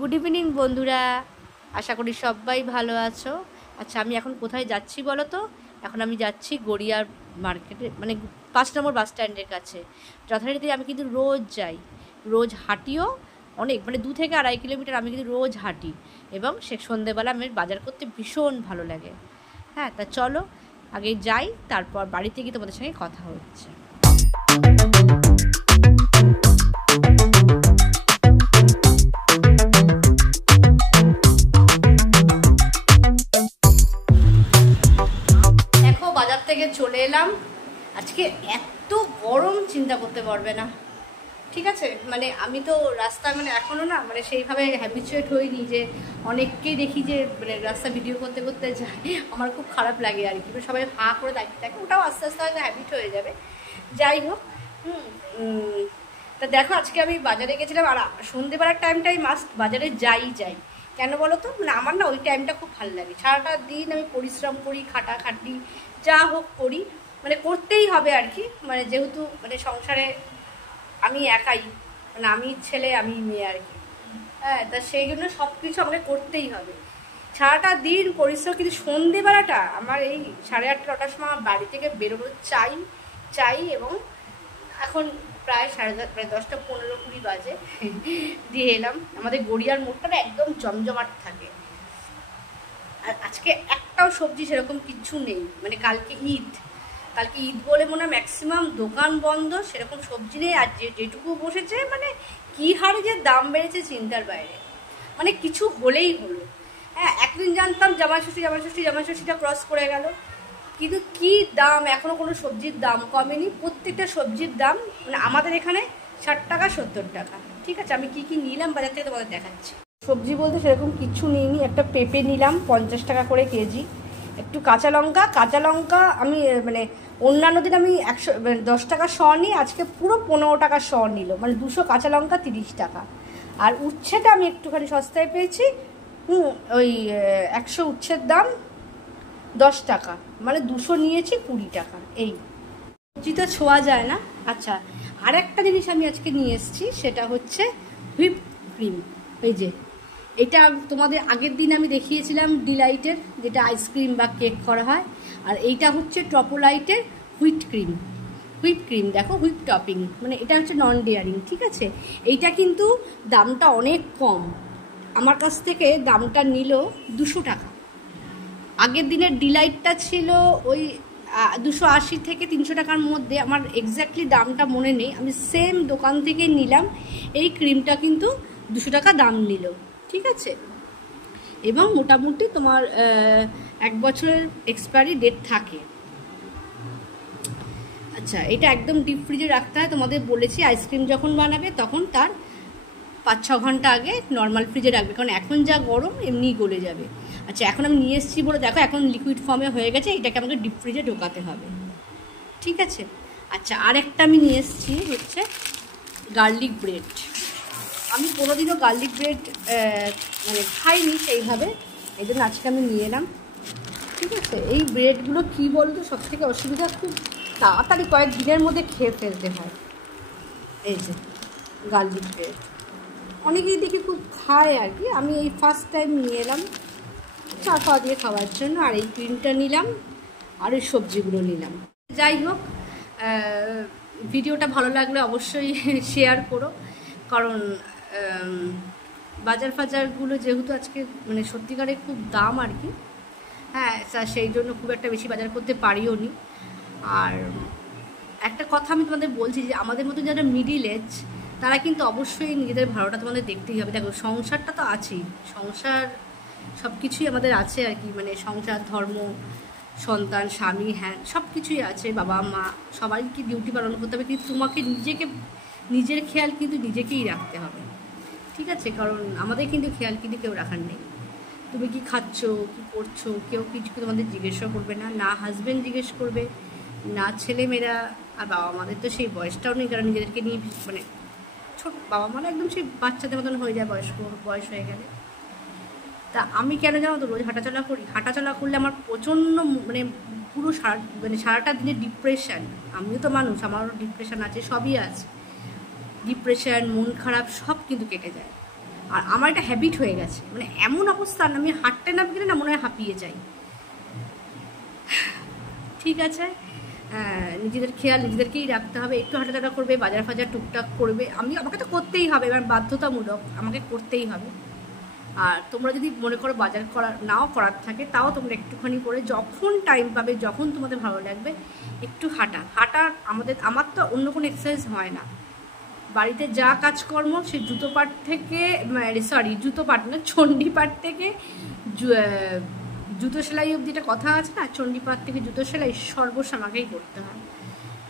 Good evening বন্ধুরা, আশা করি সবাই ভালো আছো। আচ্ছা, আমি এখন কোথায় যাচ্ছি বলো তো? এখন আমি যাচ্ছি গড়িয়ার মার্কেটে, মানে 5 নম্বর বাস স্ট্যান্ডের কাছে। যথারীতি আমি কিন্তু রোজ যাই, রোজ হাঁটিও অনেক, মানে 2 থেকে 2.5 কিলোমিটার আমি কিন্তু রোজ হাঁটি, এবং সে সন্ধেবেলা আমি বাজার করতে ভীষণ ভালো লাগে। হ্যাঁ, তা চলো আগে যাই, তারপর বাড়িতে গিয়ে তোমাদের সঙ্গে কথা হচ্ছে। বাজার থেকে চলে এলাম। আজকে এত গরম চিন্তা করতে পারবে না, ঠিক আছে? মানে আমি তো রাস্তায় মানে এখনও না মানে সেইভাবে হ্যাবিচুয়েট হইনি, যে অনেককেই দেখি যে মানে রাস্তা ভিডিও করতে করতে যায়, আমার খুব খারাপ লাগে আর কি। সবাই হাঁ করে দাঁড়িয়ে থাকে, ওটাও আস্তে আস্তে হয়তো হ্যাবিট হয়ে যাবে। যাই হোক, তা দেখো আজকে আমি বাজারে গেছিলাম, আর সন্ধ্যেবেলার টাইমটাই মাস্ট বাজারে যাই। কেন বলো তো? মানে আমার না ওই টাইমটা খুব ভালো লাগে। সারাটা দিন আমি পরিশ্রম করি, খাটাখাটি যা হোক করি, মানে করতেই হবে আর কি। মানে যেহেতু মানে সংসারে আমি একাই, মানে আমি ছেলে আমি মেয়ে আর কি। হ্যাঁ, তা সেই জন্য সব কিছু আমাকে করতেই হবে, সারাটা দিন পরিশ্রম। কিন্তু সন্ধেবেলাটা আমার এই 8:30 9টার সময় বাড়ি থেকে বেরোনো চাই। এবং এখন প্রায় 10:30 15 20 বাজে, দিয়ে এলাম। আমাদের গড়িয়ার মোড়টা একদম জমজমাট থাকে, আর আজকে একটাও সবজি সেরকম কিচ্ছু নেই। মানে কালকে ঈদ বলে মনে হয় ম্যাক্সিমাম দোকান বন্ধ, সেরকম সবজি নেই। আর যেটুকু বসেছে মানে কী হারে যে দাম বেড়েছে চিন্তার বাইরে, মানে কিছু হলেই হলো। হ্যাঁ, একদিন জানতাম জামাই ষষ্ঠীটা ক্রস করে গেল, কিন্তু কি দাম, এখনও কোনো সবজির দাম কমেনি। প্রত্যেকটা সবজির দাম মানে আমাদের এখানে 60 টাকা 70 টাকা। ঠিক আছে, আমি কি নিলাম বাজার থেকে তোমাদের দেখাচ্ছি। সবজি বলতে সেরকম কিছু নিইনি। একটা পেঁপে নিলাম 50 টাকা করে কেজি, একটু কাঁচা লঙ্কা আমি মানে অন্যান্য দিন আমি 10 টাকা শ নিই, আজকে পুরো 15 টাকা শ নিল, মানে 200 কাঁচা লঙ্কা 30 টাকা। আর উচ্ছেটা আমি একটুখানি সস্তায় পেয়েছি, ওই 100 উচ্ছের দাম 10 টাকা, মানে 200 নিয়েছি 20 টাকা। এই সবজি তো ছোঁয়া যায় না। আচ্ছা, আর একটা জিনিস আমি আজকে নিয়ে এসেছি, সেটা হচ্ছে হুইপ ক্রিম। এই যে এটা তোমাদের আগের দিন আমি দেখিয়েছিলাম ডিলাইটের, যেটা আইসক্রিম বা কেক করা হয়, আর এইটা হচ্ছে ট্রপোলাইটের হুইপ ক্রিম। দেখো, হুইপ টপিং, মানে এটা হচ্ছে নন ডেয়ারিং। ঠিক আছে, এইটা কিন্তু দামটা অনেক কম। আমার কাছ থেকে দামটা নিল 200 টাকা। আগের দিনের ডিলাইটটা ছিল ওই 280 থেকে 300 টাকার মধ্যে, আমার এক্স্যাক্টলি দামটা মনে নেই। আমি সেম দোকান থেকে নিলাম, এই ক্রিমটা কিন্তু 200 টাকা দাম নিল। ঠিক আছে, এবং মোটামুটি তোমার 1 বছরের এক্সপায়ারি ডেট থাকে। আচ্ছা, এটা একদম ডিপ ফ্রিজে রাখতে হয়, তোমাদের বলেছি। আইসক্রিম যখন বানাবে তখন তার 5-6 ঘন্টা আগে নর্মাল ফ্রিজে রাখবে, কারণ এখন যা গরম এমনিই গলে যাবে। আচ্ছা, এখন আমি নিয়ে এসেছি বলে দেখো এখন লিকুইড ফর্মে হয়ে গেছে, এটাকে আমাকে ডিপ ফ্রিজে ঢোকাতে হবে। ঠিক আছে, আচ্ছা, আর একটা আমি নিয়ে এসেছি হচ্ছে গার্লিক ব্রেড। আমি কোনোদিনও গার্লিক ব্রেড মানে খাইনি সেইভাবে, এই জন্য আজকে আমি নিয়ে এলাম। ঠিক আছে, এই ব্রেডগুলো কী বলতো, সব থেকে অসুবিধা খুব তাড়াতাড়ি কয়েক দিনের মধ্যে খেয়ে ফেলতে হয়। এই যে গার্লিক ব্রেড অনেকেই দেখি খুব খায় আর কি, আমি এই ফার্স্ট টাইম নিয়ে এলাম চা খাওয়া দিয়ে খাওয়ার জন্য। আর এই ক্রিমটা নিলাম, আর ওই সবজিগুলো নিলাম। যাই হোক, ভিডিওটা ভালো লাগলে অবশ্যই শেয়ার করো, কারণ বাজারগুলো যেহেতু আজকে মানে সত্যিকারে খুব দাম আর কি। হ্যাঁ, সেই জন্য খুব একটা বেশি বাজার করতে পারিও নি। আর একটা কথা আমি তোমাদের বলছি, যে আমাদের মতো যারা মিডিল এজ, তারা কিন্তু অবশ্যই নিজেদের ভালোটা তোমাদের দেখতেই হবে। দেখো, সংসারটা তো আছেই, সংসার সব কিছুই আমাদের আছে আর কি, মানে সংসার, ধর্ম, সন্তান, স্বামী, হ্যাঁ সব কিছুই আছে, বাবা মা সবাইকে ডিউটি পালন করতে হবে, কিন্তু তোমাকে নিজের খেয়াল কিন্তু নিজেকেই রাখতে হবে। ঠিক আছে, কারণ আমাদের কিন্তু খেয়াল কিন্তু কেউ রাখার নেই। তুমি কি খাচ্ছ, কি করছো, কেউ কিছু তোমাদের জিজ্ঞাসা করবে না, না হাজব্যান্ড জিজ্ঞেস করবে, না ছেলেমেয়েরা। আর বাবা মাদের তো সেই বয়সটাও নেই, কারণ নিজেদেরকে নিয়ে মানে ছোট বাবা মারা একদম সেই বাচ্চাদের মতন হয়ে যায় বয়স হয়ে গেলে। তা আমি কেন জানো তো রোজ হাঁটাচলা করি। হাঁটাচলা করলে আমার প্রচণ্ড মানে পুরো সারাটা দিনের ডিপ্রেশান, আমিও তো মানুষ, আমারও ডিপ্রেশান আছে, সবই আছে, ডিপ্রেশান, মন খারাপ সব কিন্তু কেটে যায়। আর আমার এটা হ্যাবিট হয়ে গেছে, মানে এমন অবস্থা না, আমি হাঁটতে না গেলে না মনে হয় হাঁপিয়ে যাই। ঠিক আছে, নিজেদের খেয়াল নিজেদেরকেই রাখতে হবে, একটু হাঁটাচলা করবে, বাজার ফাজার টুকটাক করবে, আমাকে তো করতেই হবে, এবার বাধ্যতামূলক আমাকে করতেই হবে। আর তোমরা যদি মনে করো বাজার নাও করার থাকে, তাও তোমরা একটুখানি করে যখন টাইম পাবে, যখন তোমাদের ভালো লাগবে একটু হাঁটা আমার তো অন্য কোনো এক্সারসাইজ হয় না। বাড়িতে যা কাজকর্ম, সে জুতো পাট থেকে, জুতো পাট না, চণ্ডীপাট থেকে জুতো সেলাই অবধিটা কথা আছে না, চণ্ডীপাট থেকে জুতো সেলাই সর্বস্ব আমাকেই করতে হয়।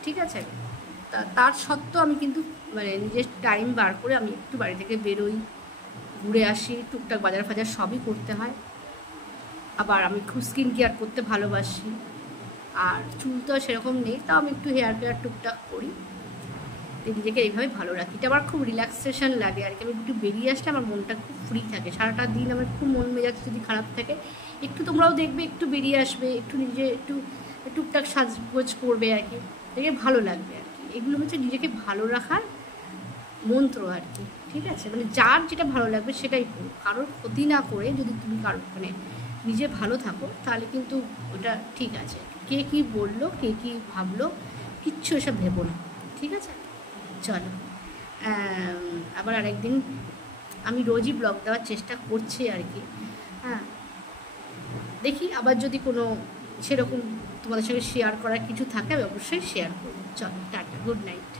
ঠিক আছে, তার সত্ত্বেও আমি কিন্তু মানে নিজের টাইম বার করে আমি একটু বাড়ি থেকে বেরোই, ঘুরে আসি, টুকটাক বাজার ফাজার সবই করতে হয়। আবার আমি খুব স্কিন কেয়ার করতে ভালোবাসি, আর চুল তো সেরকম নেই, তাও আমি একটু হেয়ার কেয়ার টুকটাক করি, নিজেকে এইভাবে ভালো রাখি। এটা আমার খুব রিল্যাক্সেশন লাগে আর কি। আমি একটু বেরিয়ে আসলে আমার মনটা খুব ফ্রি থাকে, সারাটা দিন আমার খুব মন মেজাজ যদি খারাপ থাকে, একটু তোমরাও দেখবে একটু বেরিয়ে আসবে, একটু নিজে একটু টুকটাক সাজগোজ করবে আর কি, দেখে ভালো লাগবে আর কি। এগুলো হচ্ছে নিজেকে ভালো রাখার মন্ত্র আর কি। ঠিক আছে, মানে যার যেটা ভালো লাগবে সেটাই করো, কারোর ক্ষতি না করে যদি তুমি মানে নিজে ভালো থাকো, তাহলে কিন্তু ওটা ঠিক আছে। কে কী বললো, কে কী ভাবলো, কিচ্ছু এসব ভেবো না। ঠিক আছে, চলো আবার আরেকদিন, আমি রোজই ব্লগ দেওয়ার চেষ্টা করছি আর কি। হ্যাঁ, দেখি আবার যদি কোনো সেরকম তোমাদের সঙ্গে শেয়ার করার কিছু থাকে, আমি অবশ্যই শেয়ার করবো। চলো, টাটা, গুড নাইট।